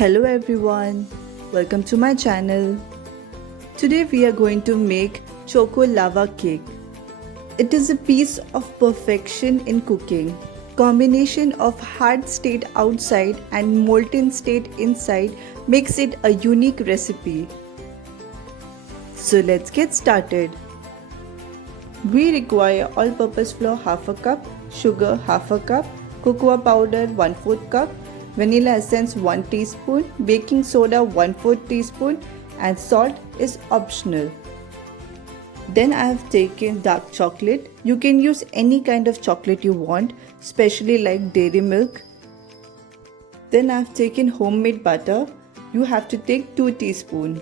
Hello everyone, welcome to my channel. Today we are going to make choco lava cake. It is a piece of perfection in cooking. Combination of hard state outside and molten state inside makes it a unique recipe. So let's get started. We require all-purpose flour half a cup, sugar half a cup, cocoa powder 1/4 cup, vanilla essence 1 teaspoon, baking soda 1/4 teaspoon and salt is optional. Then I have taken dark chocolate. You can use any kind of chocolate you want, especially like dairy milk. Then I have taken homemade butter. You have to take 2 teaspoons.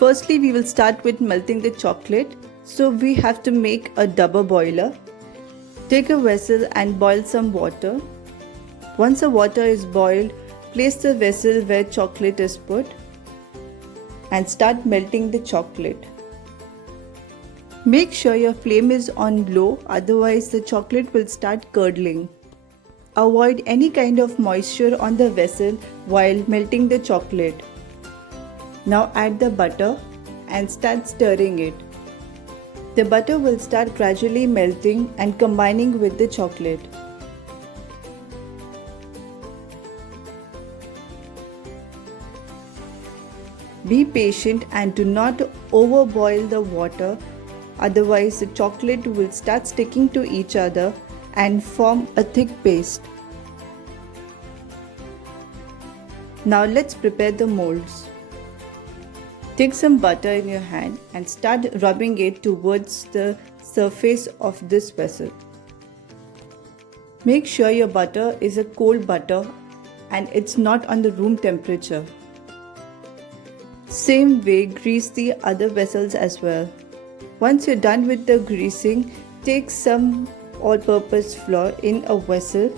Firstly, we will start with melting the chocolate. So we have to make a double boiler. Take a vessel and boil some water. Once the water is boiled, place the vessel where chocolate is put and start melting the chocolate. Make sure your flame is on low, otherwise the chocolate will start curdling. Avoid any kind of moisture on the vessel while melting the chocolate. Now add the butter and start stirring it. The butter will start gradually melting and combining with the chocolate. Be patient and do not overboil the water, otherwise the chocolate will start sticking to each other and form a thick paste. Now let's prepare the molds. Take some butter in your hand and start rubbing it towards the surface of this vessel. Make sure your butter is a cold butter and it's not on the room temperature. Same way, grease the other vessels as well. Once you're done with the greasing, take some all-purpose flour in a vessel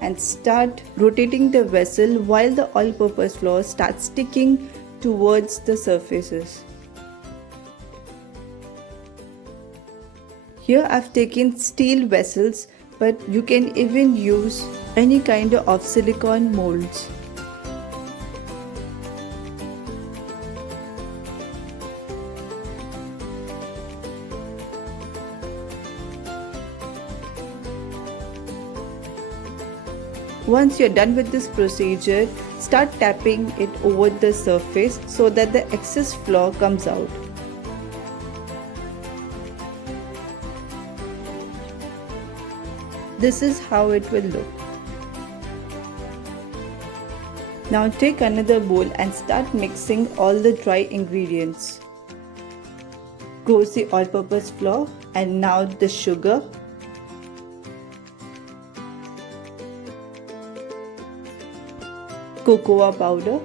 and start rotating the vessel while the all-purpose flour starts sticking towards the surfaces. Here I've taken steel vessels, but you can even use any kind of silicone molds. Once you're done with this procedure, start tapping it over the surface so that the excess flour comes out. This is how it will look. Now take another bowl and start mixing all the dry ingredients. Goes the all-purpose flour and now the sugar. Cocoa powder,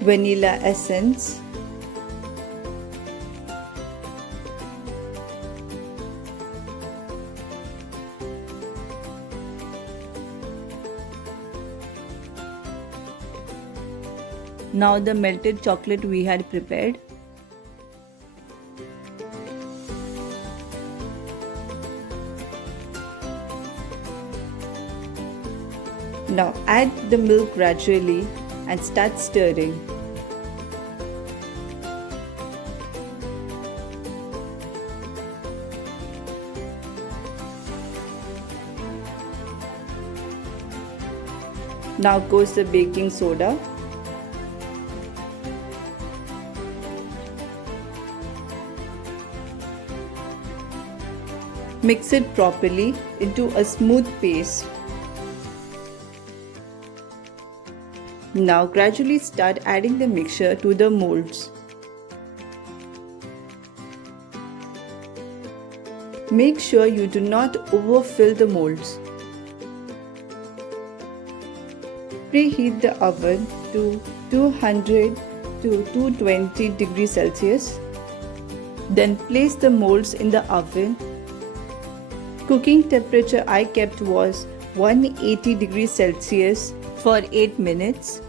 vanilla essence, now the melted chocolate we had prepared. Now add the milk gradually and start stirring. Now goes the baking soda. Mix it properly into a smooth paste. Now gradually start adding the mixture to the molds. Make sure you do not overfill the molds. Preheat the oven to 200 to 220 degrees Celsius. Then place the molds in the oven. Cooking temperature I kept was 180 degrees Celsius for 8 minutes.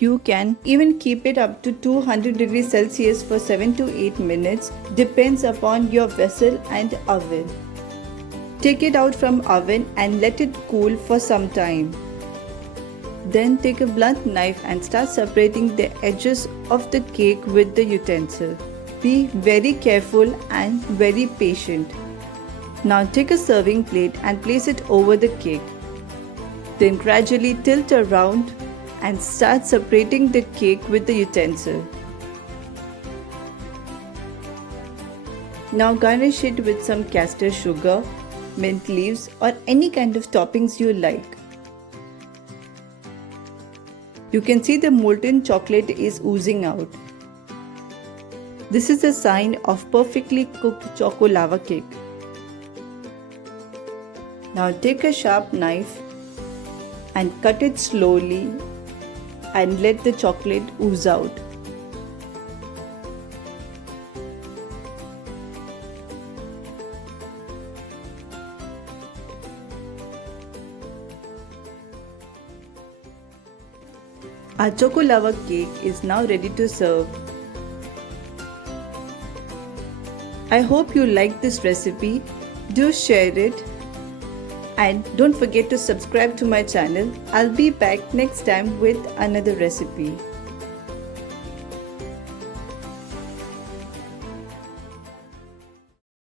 You can even keep it up to 200 degrees Celsius for 7 to 8 minutes, depends upon your vessel and oven. Take it out from oven and let it cool for some time. Then take a blunt knife and start separating the edges of the cake with the utensil. Be very careful and very patient. Now take a serving plate and place it over the cake. Then gradually tilt around and start separating the cake with the utensil. Now garnish it with some castor sugar, mint leaves or any kind of toppings you like. You can see the molten chocolate is oozing out. This is a sign of perfectly cooked choco lava cake. Now take a sharp knife and cut it slowly and let the chocolate ooze out. Our choco lava cake is now ready to serve. I hope you liked this recipe. Do share it. And don't forget to subscribe to my channel. I'll be back next time with another recipe.